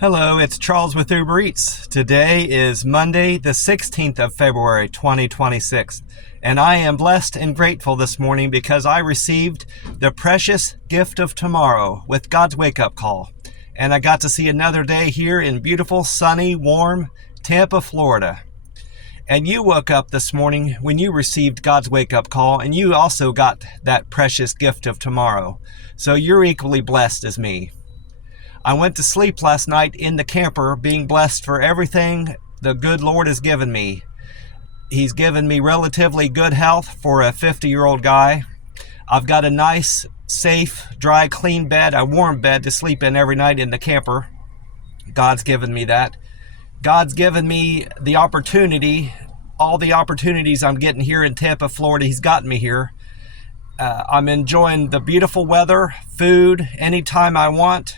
Hello, it's Charles with Uber Eats. Today is Monday, the 16th of February, 2026, and I am blessed and grateful this morning because I received the precious gift of tomorrow with God's wake-up call, and I got to see another day here in beautiful, sunny, warm Tampa, Florida. And you woke up this morning when you received God's wake-up call, and you also got that precious gift of tomorrow, so you're equally blessed as me. I went to sleep last night in the camper being blessed for everything the good Lord has given me. He's given me relatively good health for a 50-year-old guy. I've got a nice, safe, dry, clean bed, a warm bed to sleep in every night in the camper. God's given me that. God's given me the opportunity, all the opportunities I'm getting here in Tampa, Florida. He's gotten me here. I'm enjoying the beautiful weather, food, anytime I want.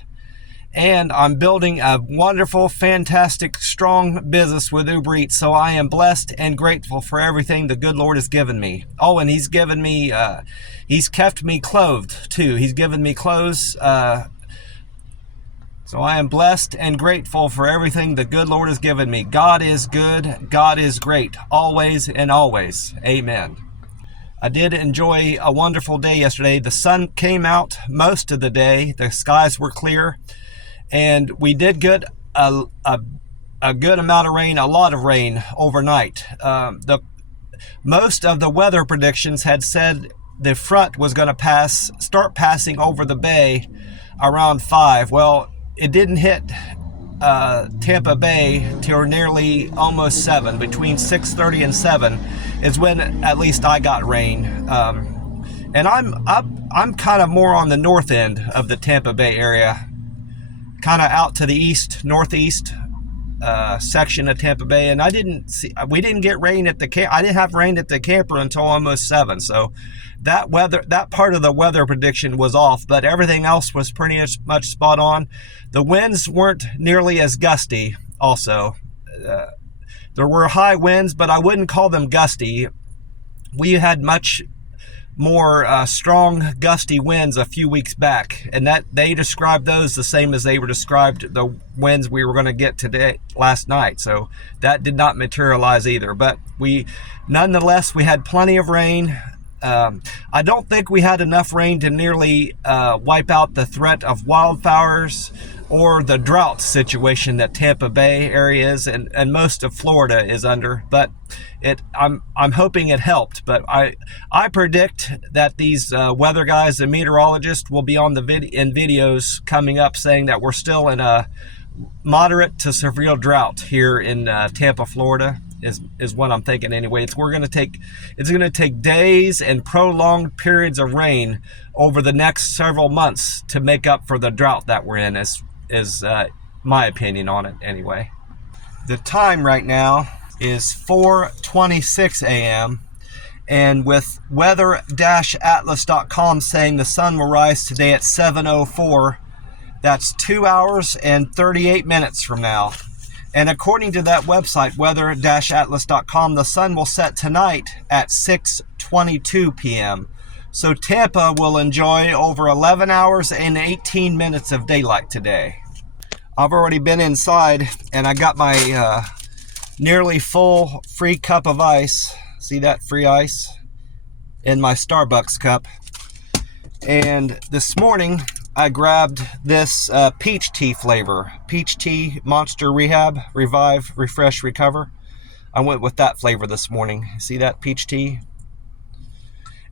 And I'm building a wonderful, fantastic, strong business with Uber Eats. So I am blessed and grateful for everything the good Lord has given me. Oh, and He's given me, He's kept me clothed too. He's given me clothes. So I am blessed and grateful for everything the good Lord has given me. God is good. God is great. Always and always. Amen. I did enjoy a wonderful day yesterday. The sun came out most of the day. The skies were clear. And we did get a good amount of rain, a lot of rain overnight. Most of the weather predictions had said the front was going to start passing over the bay around 5. Well, it didn't hit Tampa Bay till nearly almost 7. Between 6:30 and 7 is when at least I got rain. And I'm kind of more on the north end of the Tampa Bay area, kind of out to the east, northeast section of Tampa Bay, and we didn't get rain at the camp. I didn't have rain at the camper until almost 7. So that part of the weather prediction was off, but everything else was pretty much spot on. The winds weren't nearly as gusty. Also, there were high winds, but I wouldn't call them gusty. We had much more strong gusty winds a few weeks back, and that they described those the same as they were described the winds we were going to get last night. So that did not materialize either, but nonetheless we had plenty of rain. I don't think we had enough rain to nearly wipe out the threat of wildfires or the drought situation that Tampa Bay area is and most of Florida is under, but I'm hoping it helped. But I predict that these weather guys and meteorologists will be on in videos coming up saying that we're still in a moderate to severe drought here in Tampa, Florida. Is what I'm thinking anyway. It's going to take days and prolonged periods of rain over the next several months to make up for the drought that we're in, is my opinion on it anyway. The time right now is 4:26 a.m. and with weather-atlas.com saying the sun will rise today at 7:04, that's 2 hours and 38 minutes from now. And according to that website, weather-atlas.com, the sun will set tonight at 6:22 p.m. So Tampa will enjoy over 11 hours and 18 minutes of daylight today. I've already been inside, and I got my nearly full free cup of ice. See that free ice? In my Starbucks cup. And this morning, I grabbed this peach tea flavor. Peach tea, Monster Revive, Refresh, Recover. I went with that flavor this morning. See that peach tea?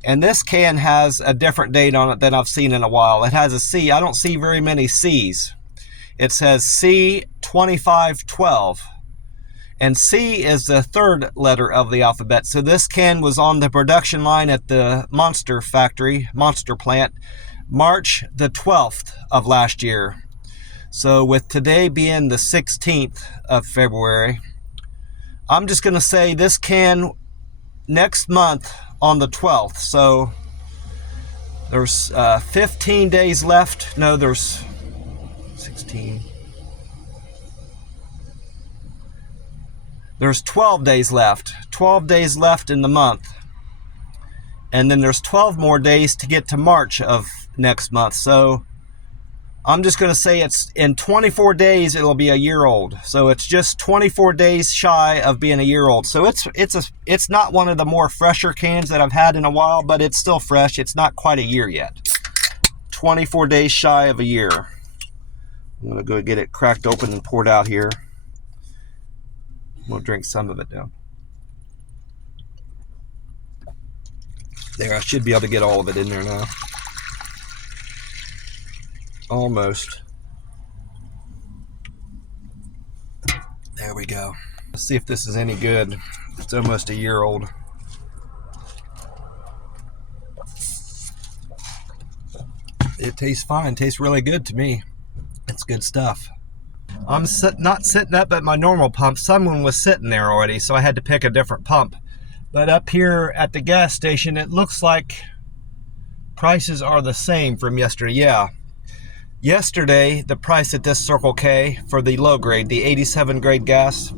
And this can has a different date on it than I've seen in a while. It has a C. I don't see very many C's. It says C2512. And C is the third letter of the alphabet. So this can was on the production line at the Monster plant, March the 12th of last year. So with today being the 16th of February, I'm just going to say this can next month on the 12th. So there's 15 days left. No, there's 16. There's 12 days left. 12 days left in the month. And then there's 12 more days to get to March of next month. So I'm just going to say it's in 24 days, it'll be a year old. So it's just 24 days shy of being a year old. So it's not one of the more fresher cans that I've had in a while, but it's still fresh. It's not quite a year yet. 24 days shy of a year. I'm going to go get it cracked open and poured out here. We'll drink some of it down. There, I should be able to get all of it in there now. Almost. There we go. Let's see if this is any good. It's almost a year old. It tastes fine. Tastes really good to me. It's good stuff. I'm not sitting up at my normal pump. Someone was sitting there already, so I had to pick a different pump. But up here at the gas station, it looks like prices are the same from yesterday. Yeah. Yesterday, the price at this Circle K for the low grade, the 87 grade gas,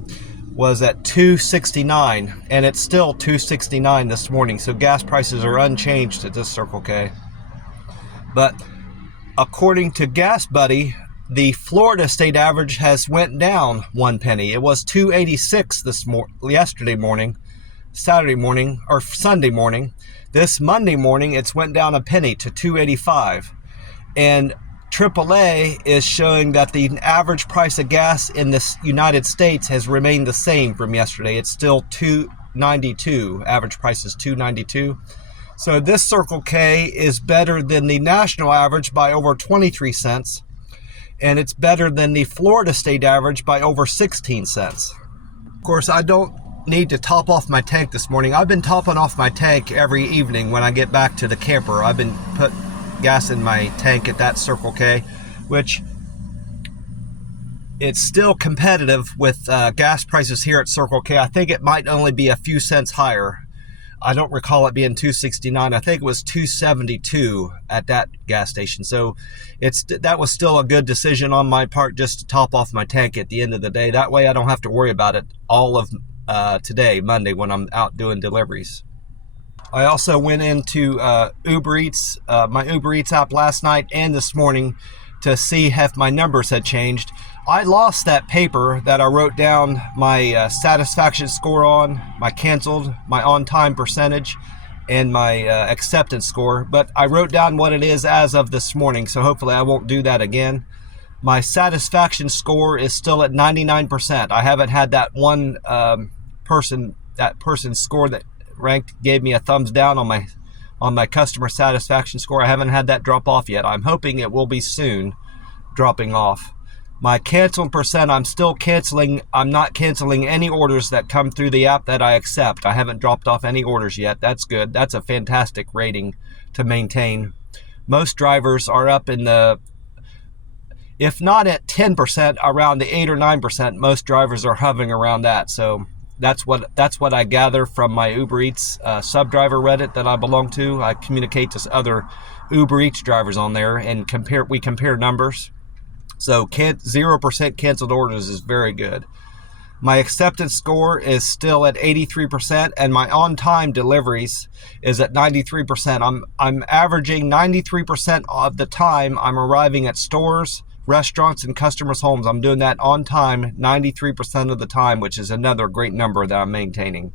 was at $2.69, and it's still $2.69 this morning. So gas prices are unchanged at this Circle K. But according to Gas Buddy, the Florida state average has went down 1 penny. It was $2.86 yesterday morning, Saturday morning, or Sunday morning. This Monday morning, it's went down a penny to $2.85, and AAA is showing that the average price of gas in the United States has remained the same from yesterday. It's still $2.92. Average price is $2.92. So this Circle K is better than the national average by over 23 cents. And it's better than the Florida state average by over 16 cents. Of course, I don't need to top off my tank this morning. I've been topping off my tank every evening when I get back to the camper. I've been put gas in my tank at that Circle K, which it's still competitive with gas prices here at Circle K. I think it might only be a few cents higher. I don't recall it being $2.69. I think it was $2.72 at that gas station. So that was still a good decision on my part, just to top off my tank at the end of the day. That way I don't have to worry about it all of today, Monday, when I'm out doing deliveries. I also went into Uber Eats, my Uber Eats app last night and this morning to see if my numbers had changed. I lost that paper that I wrote down my satisfaction score on, my canceled, my on-time percentage, and my acceptance score. But I wrote down what it is as of this morning, so hopefully I won't do that again. My satisfaction score is still at 99%. I haven't had that one person's score that gave me a thumbs down on my customer satisfaction score. I haven't had that drop off yet. I'm hoping it will be soon dropping off. My canceled percent, I'm still canceling. I'm not canceling any orders that come through the app that I accept. I haven't dropped off any orders yet. That's good. That's a fantastic rating to maintain. Most drivers are up in the, if not at 10%, around the 8 or 9%. Most drivers are hovering around that. So that's what I gather from my Uber Eats sub-driver Reddit that I belong to. I communicate to other Uber Eats drivers on there, and we compare numbers. So 0% canceled orders is very good. My acceptance score is still at 83%, and my on-time deliveries is at 93%. I'm averaging 93% of the time I'm arriving at stores, restaurants, and customers' homes. I'm doing that on time 93% of the time, which is another great number that I'm maintaining.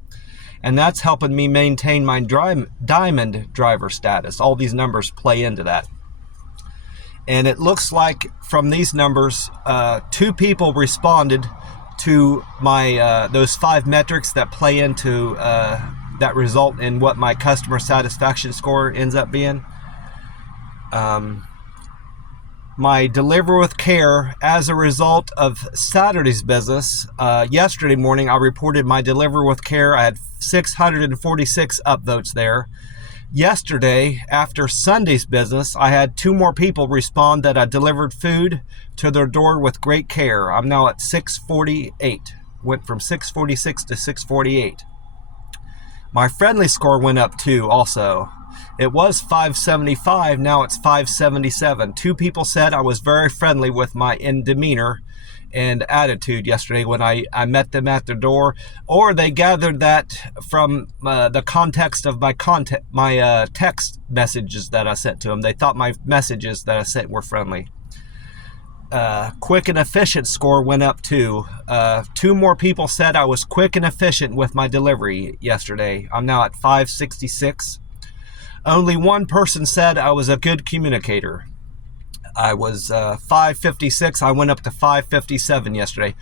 And that's helping me maintain my diamond driver status. All these numbers play into that. And it looks like from these numbers, 2 people responded to my those 5 metrics that play into that result in what my customer satisfaction score ends up being. My deliver with care, as a result of Saturday's business, yesterday morning I reported my deliver with care. I had 646 upvotes there. Yesterday, after Sunday's business, I had 2 more people respond that I delivered food to their door with great care. I'm now at 648. Went from 646 to 648. My friendly score went up too also. It was 575, now it's 577. 2 people said I was very friendly with my demeanor and attitude yesterday when I met them at their door, or they gathered that from the context of my text messages that I sent to them. They thought my messages that I sent were friendly. quick and efficient score went up too. 2 more people said I was quick and efficient with my delivery yesterday. I'm now at 566. Only 1 person said I was a good communicator. I was 556. I went up to 557 yesterday.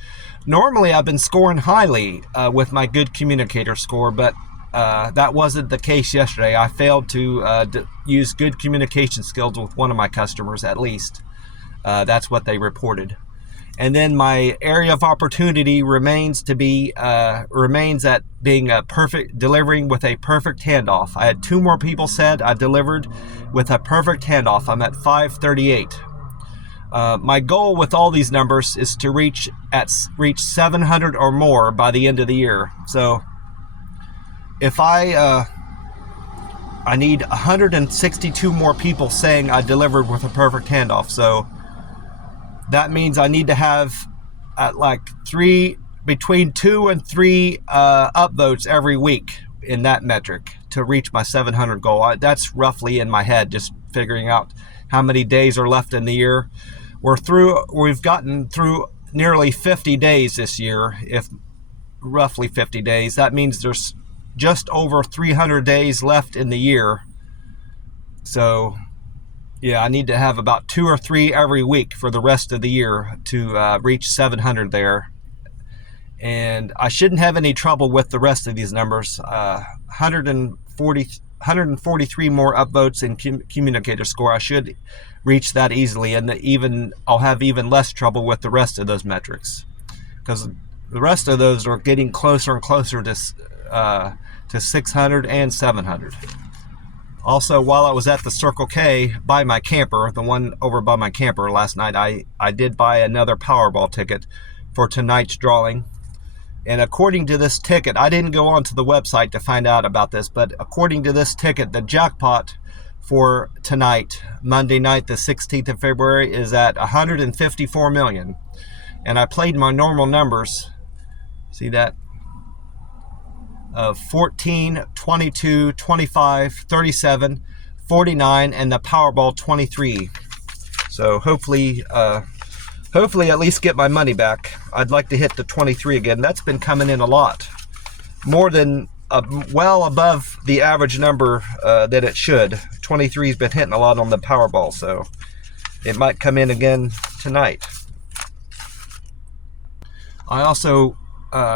Normally, I've been scoring highly with my good communicator score, but that wasn't the case yesterday. I failed to use good communication skills with one of my customers, at least. That's what they reported. And then my area of opportunity remains at being a perfect, delivering with a perfect handoff. I had 2 more people said I delivered with a perfect handoff. I'm at 538. My goal with all these numbers is to reach 700 or more by the end of the year. So if I need 162 more people saying I delivered with a perfect handoff. So that means I need to have between 2 and 3 upvotes every week in that metric to reach my 700 goal. That's roughly in my head, just figuring out how many days are left in the year. We've gotten through nearly 50 days this year, if roughly 50 days. That means there's just over 300 days left in the year. So yeah, I need to have about 2 or 3 every week for the rest of the year to reach 700 there. And I shouldn't have any trouble with the rest of these numbers. 143 more upvotes in communicator score. I should reach that easily, and I'll have even less trouble with the rest of those metrics, because the rest of those are getting closer and closer to 600 and 700. Also, while I was at the Circle K by my camper, the one over by my camper last night, I did buy another Powerball ticket for tonight's drawing. And according to this ticket, I didn't go onto the website to find out about this, but according to this ticket, the jackpot for tonight, Monday night, the 16th of February, is at 154 million. And I played my normal numbers. See that? 14, 22, 25, 37, 49, and the Powerball 23. So hopefully at least get my money back. I'd like to hit the 23 again. That's been coming in a lot. More than, well above the average number that it should. 23's been hitting a lot on the Powerball, so it might come in again tonight. I also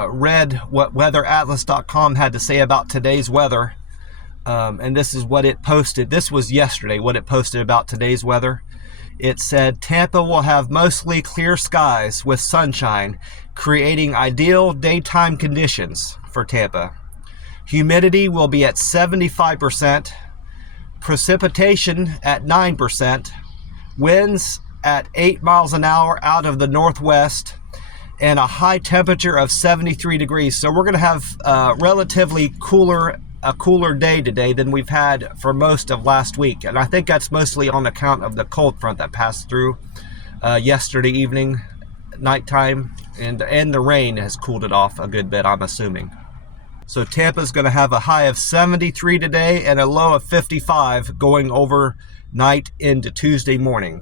read what weatheratlas.com had to say about today's weather. And this is what it posted. This was yesterday, what it posted about today's weather. It said, Tampa will have mostly clear skies with sunshine, creating ideal daytime conditions for Tampa. Humidity will be at 75%, precipitation at 9%, winds at 8 miles an hour out of the northwest, and a high temperature of 73 degrees. So we're going to have relatively a cooler day today than we've had for most of last week. And I think that's mostly on account of the cold front that passed through yesterday evening, nighttime, and the rain has cooled it off a good bit, I'm assuming. So Tampa's going to have a high of 73 today and a low of 55 going overnight into Tuesday morning.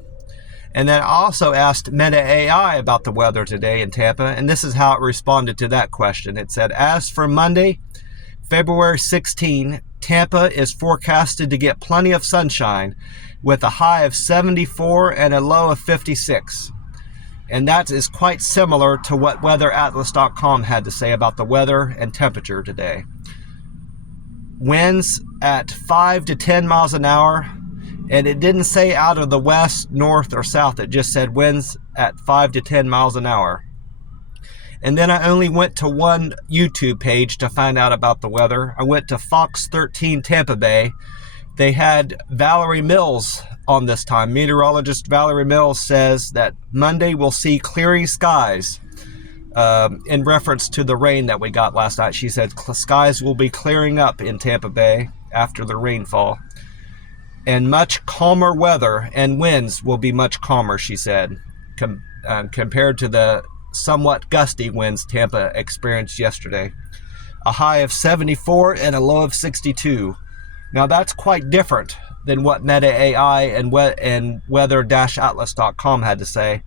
And then I also asked Meta AI about the weather today in Tampa, and this is how it responded to that question. It said, as for Monday, February 16, Tampa is forecasted to get plenty of sunshine with a high of 74 and a low of 56. And that is quite similar to what weatheratlas.com had to say about the weather and temperature today. Winds at 5 to 10 miles an hour, and it didn't say out of the west, north, or south. It just said winds at 5 to 10 miles an hour. And then I only went to one YouTube page to find out about the weather. I went to Fox 13 Tampa Bay. They had Valerie Mills on this time. Meteorologist Valerie Mills says that Monday we'll see clearing skies in reference to the rain that we got last night. She said skies will be clearing up in Tampa Bay after the rainfall. And much calmer weather, and winds will be much calmer, she said, compared to the somewhat gusty winds Tampa experienced yesterday. A high of 74 and a low of 62. Now that's quite different than what Meta AI and weather-atlas.com had to say.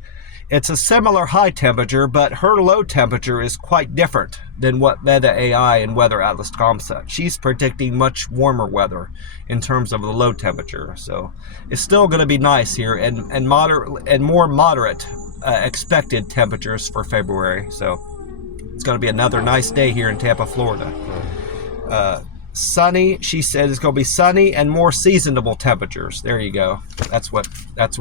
It's a similar high temperature, but her low temperature is quite different than what Meta AI and Weather Atlas.com said. She's predicting much warmer weather in terms of the low temperature. So it's still going to be nice here, and moderate and more moderate expected temperatures for February. So it's going to be another nice day here in Tampa, Florida. Sunny, she said it's going to be sunny and more seasonable temperatures. There you go. That's where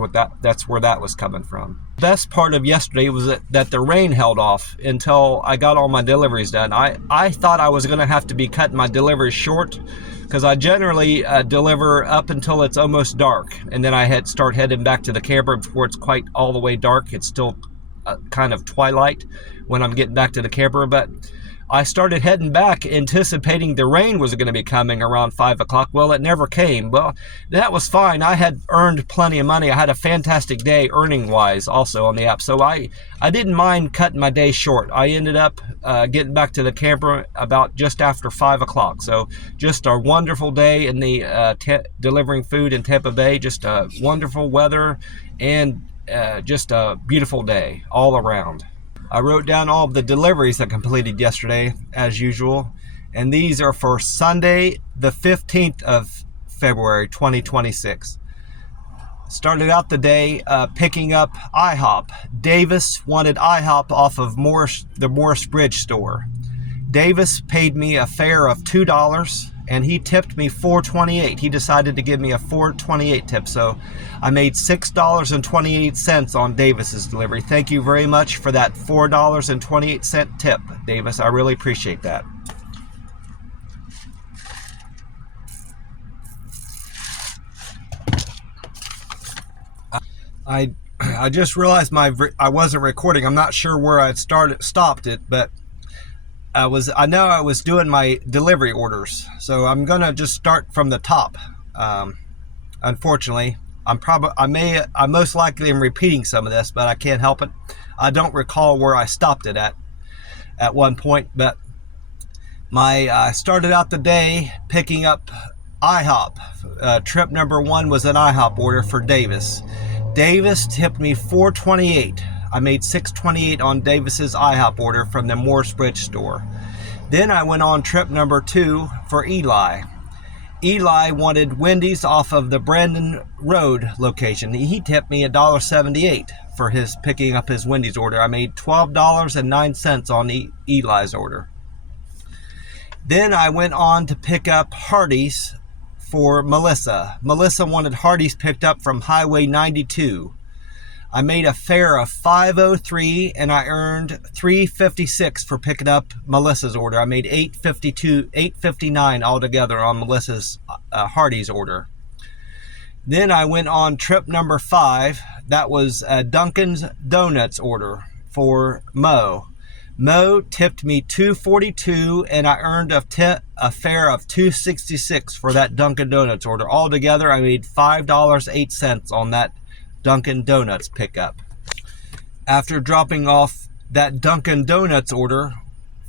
that was coming from. Best part of yesterday was that the rain held off until I got all my deliveries done. I thought I was going to have to be cutting my deliveries short, because I generally deliver up until it's almost dark, and then I start heading back to the camper before it's quite all the way dark. It's still kind of twilight when I'm getting back to the camper, but I started heading back anticipating the rain was going to be coming around 5 o'clock. Well, it never came. Well, that was fine. I had earned plenty of money. I had a fantastic day earning-wise also on the app. So I didn't mind cutting my day short. I ended up getting back to the camper about just after 5 o'clock. So just a wonderful day in the delivering food in Tampa Bay. Just wonderful weather and just a beautiful day all around. I wrote down all of the deliveries I completed yesterday, as usual, and these are for Sunday, the 15th of February, 2026. Started out the day picking up IHOP. Davis wanted IHOP off of the Morris Bridge store. Davis paid me a fare of $2, and he tipped me $4.28. He decided to give me a $4.28 tip, so I made $6.28 on Davis's delivery. Thank you very much for that $4.28 tip, Davis. I really appreciate that. I just realized I wasn't recording. I'm not sure where I stopped it, but I know I was doing my delivery orders, so I'm gonna just start from the top. Unfortunately, I most likely am repeating some of this, but I can't help it. I don't recall where I stopped it at one point, but I started out the day picking up IHOP. Trip number 1 was an IHOP order for Davis. Davis tipped me $4.28. I made $6.28 on Davis's IHOP order from the Morris Bridge store. Then I went on trip number 2 for Eli. Eli wanted Wendy's off of the Brandon Road location. He tipped me $1.78 for his picking up his Wendy's order. I made $12.09 on Eli's order. Then I went on to pick up Hardee's for Melissa. Melissa wanted Hardee's picked up from Highway 92. I made a fare of $5.03 and I earned $3.56 for picking up Melissa's order. I made $8.59 altogether on Melissa's Hardee's order. Then I went on trip number 5. That was a Dunkin' Donuts order for Mo. Mo tipped me $2.42 and I earned a fare of $2.66 for that Dunkin' Donuts order. Altogether, I made $5.08 on that Dunkin' Donuts pickup. After dropping off that Dunkin' Donuts order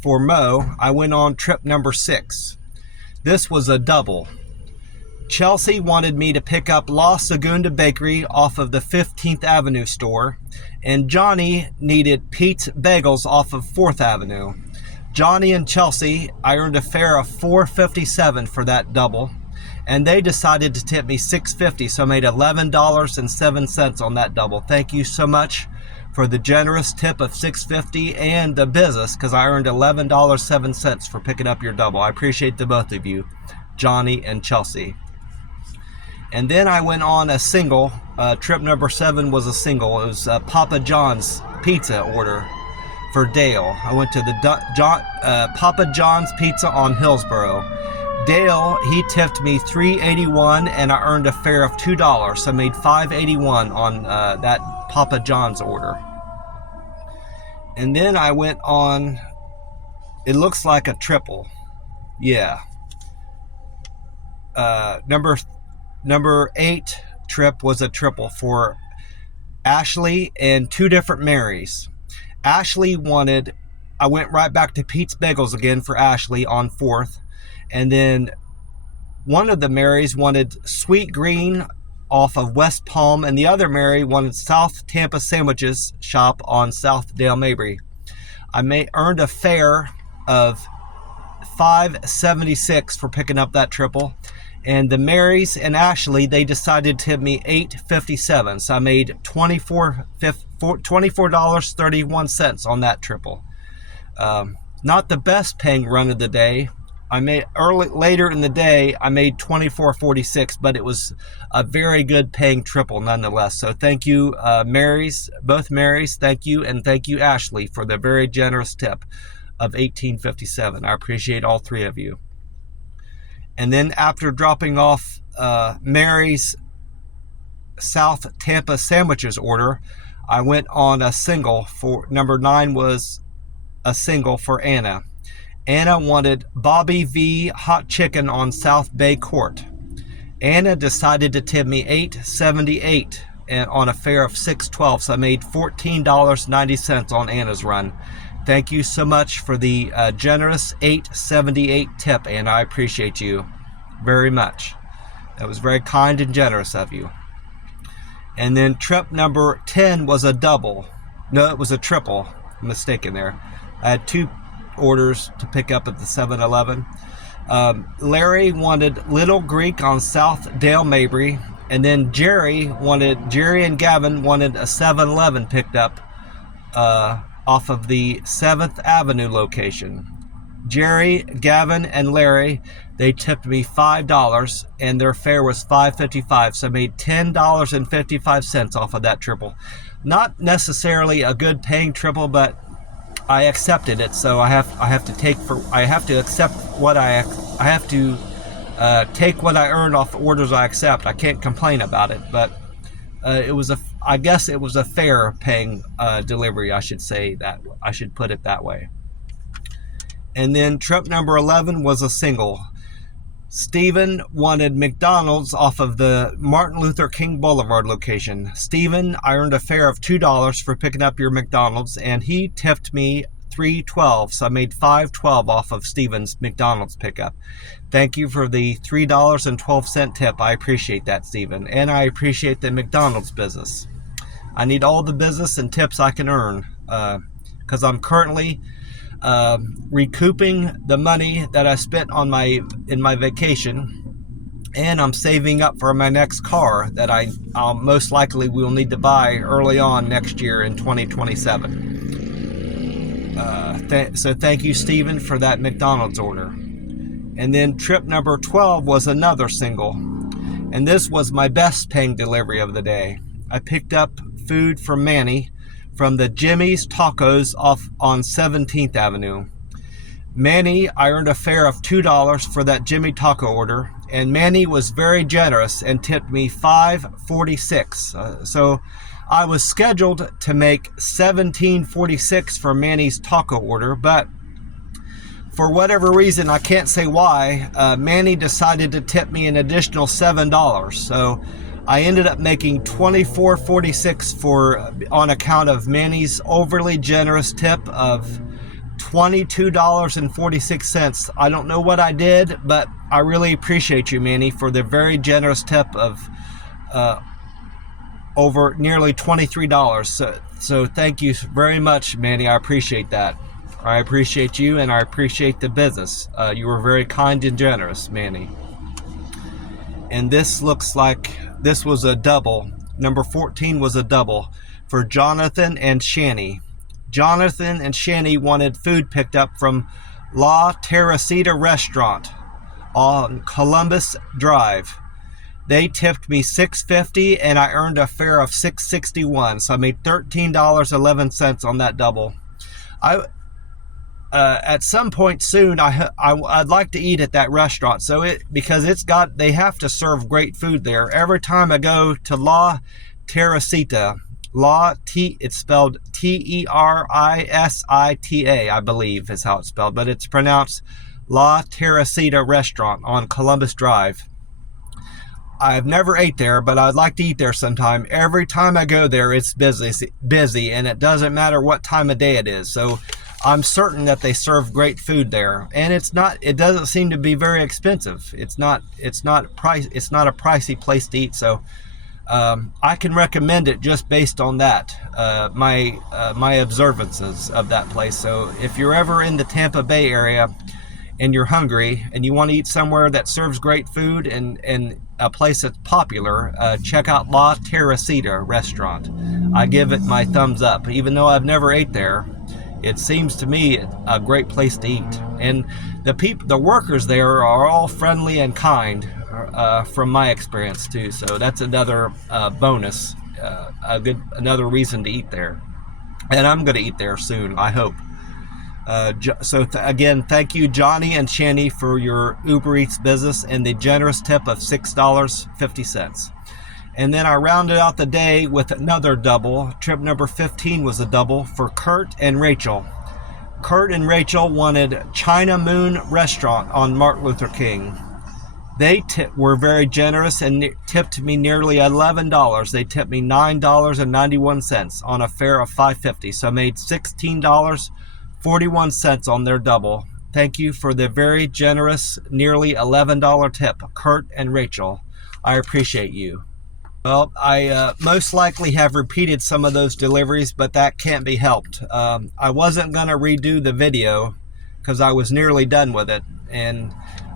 for Mo, I went on trip number 6. This was a double. Chelsea wanted me to pick up La Segunda Bakery off of the 15th Avenue store, and Johnny needed Pete's Bagels off of 4th Avenue. Johnny and Chelsea, I earned a fare of $4.57 for that double, and they decided to tip me $6.50, so I made $11.07 on that double. Thank you so much for the generous tip of $6.50 and the business, because I earned $11.07 for picking up your double. I appreciate the both of you, Johnny and Chelsea. And then I went on a single. Trip number 7 was a single. It was Papa John's pizza order for Dale. I went to the Papa John's Pizza on Hillsborough. Dale, he tipped me $3.81 and I earned a fare of $2. So I made $5.81 on that Papa John's order. And then I went on, it looks like a triple. Yeah. Number 8 trip was a triple for Ashley and 2 different Marys. Ashley wanted, I went right back to Pete's Bagels again for Ashley on 4th. And then one of the Marys wanted sweet green off of West Palm, and the other Mary wanted South Tampa Sandwiches Shop on South Dale Mabry. I earned a fare of $5.76 for picking up that triple, and the Marys and Ashley, they decided to tip me $8.57, so I made $24.31 on that triple. Not the best paying run of the day. I made later in the day, I made $24.46, but it was a very good paying triple nonetheless. So thank you, Marys, both Marys, thank you, and thank you, Ashley, for the very generous tip of $18.57. I appreciate all three of you. And then after dropping off Mary's South Tampa Sandwiches order, I went on a single for number 9 was a single for Anna. Anna wanted Bobby V hot chicken on South Bay Court. Anna decided to tip me $8.78 and on a fare of $6.12, so I made $14.90 on Anna's run. Thank you so much for the generous $8.78 tip, Anna. I appreciate you very much. That was very kind and generous of you. And then trip number 10 was a double. No, it was a triple. I'm mistaken there. I had 2 orders to pick up at the 7-Eleven. Larry wanted Little Greek on South Dale Mabry, and then Jerry and Gavin wanted a 7-Eleven picked up off of the 7th Avenue location. Jerry, Gavin, and Larry, they tipped me $5, and their fare was $5.55, so I made $10.55 off of that triple. Not necessarily a good paying triple, but I accepted it, so I have to take what I earned off orders I accept. I can't complain about it, but I guess it was a fair paying delivery. I should put it that way. And then trip number 11 was a single. Stephen wanted McDonald's off of the Martin Luther King Boulevard location. Stephen, I earned a fare of $2 for picking up your McDonald's, and he tipped me $3.12, so I made $5.12 off of Stephen's McDonald's pickup. Thank you for the $3.12 tip. I appreciate that, Stephen, and I appreciate the McDonald's business. I need all the business and tips I can earn because I'm currently recouping the money that I spent on in my vacation, and I'm saving up for my next car that I'll most likely will need to buy early on next year in 2027. So thank you, Stephen, for that McDonald's order. And then trip number 12 was another single, and this was my best paying delivery of the day. I picked up food from Manny from the Jimmy's Tacos off on 17th Avenue. Manny, I earned a fare of $2 for that Jimmy Taco order, and Manny was very generous and tipped me $5.46. So I was scheduled to make $17.46 for Manny's taco order, but for whatever reason, I can't say why, Manny decided to tip me an additional $7. So I ended up making $24.46 on account of Manny's overly generous tip of $22.46. I don't know what I did, but I really appreciate you, Manny, for the very generous tip of over nearly $23. So thank you very much, Manny. I appreciate that. I appreciate you, and I appreciate the business. You were very kind and generous, Manny. And this looks like this was a double. Number 14 was a double for Jonathan and Shanny. Jonathan and Shanny wanted food picked up from La Teresita Restaurant on Columbus Drive. They tipped me $6.50, and I earned a fare of $6.61, so I made $13.11 on that double. At some point soon, I'd like to eat at that restaurant. Because they have to serve great food there. Every time I go to La Teresita, it's spelled Terisita, I believe is how it's spelled, but it's pronounced La Teresita Restaurant on Columbus Drive. I've never ate there, but I'd like to eat there sometime. Every time I go there, it's busy, and it doesn't matter what time of day it is. So I'm certain that they serve great food there, and it doesn't seem to be very expensive. It's not a pricey place to eat. So I can recommend it just based on that, my observances of that place. So if you're ever in the Tampa Bay area and you're hungry and you want to eat somewhere that serves great food and a place that's popular, check out La Teresita Restaurant. I give it my thumbs up. Even though I've never ate there, it seems to me a great place to eat. And the workers there are all friendly and kind, from my experience too. So that's another bonus, another reason to eat there. And I'm going to eat there soon, I hope. Again, thank you, Johnny and Shanny, for your Uber Eats business and the generous tip of $6.50. And then I rounded out the day with another double. Trip number 15 was a double for Kurt and Rachel. Kurt and Rachel wanted China Moon Restaurant on Martin Luther King. They were very generous and tipped me nearly $11. They tipped me $9.91 on a fare of $5.50. So I made $16.41 on their double. Thank you for the very generous, nearly $11 tip, Kurt and Rachel. I appreciate you. Well, I most likely have repeated some of those deliveries, but that can't be helped. I wasn't going to redo the video because I was nearly done with it, and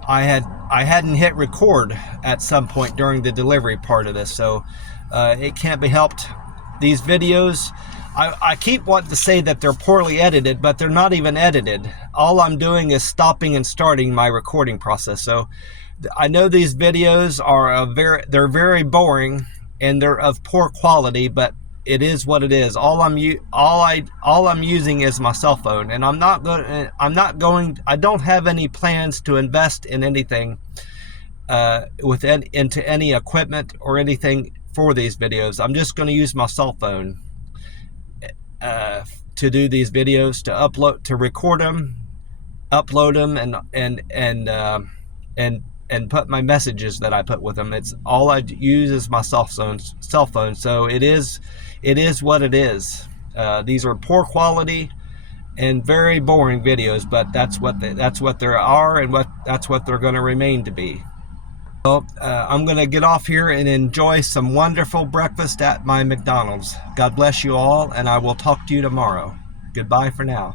I hadn't hit record at some point during the delivery part of this, so it can't be helped. These videos, I keep wanting to say that they're poorly edited, but they're not even edited. All I'm doing is stopping and starting my recording process. So I know these videos are they're very boring and they're of poor quality, but it is what it is. All I'm using is my cell phone, and I don't have any plans to invest in anything into any equipment or anything for these videos. I'm just going to use my cell phone to do these videos, to record them, upload them, and put my messages that I put with them. It's all I use is my cell phone. So it is what it is. These are poor quality and very boring videos, but that's what they are, and that's what they're going to remain to be. Well, I'm going to get off here and enjoy some wonderful breakfast at my McDonald's. God bless you all, and I will talk to you tomorrow. Goodbye for now.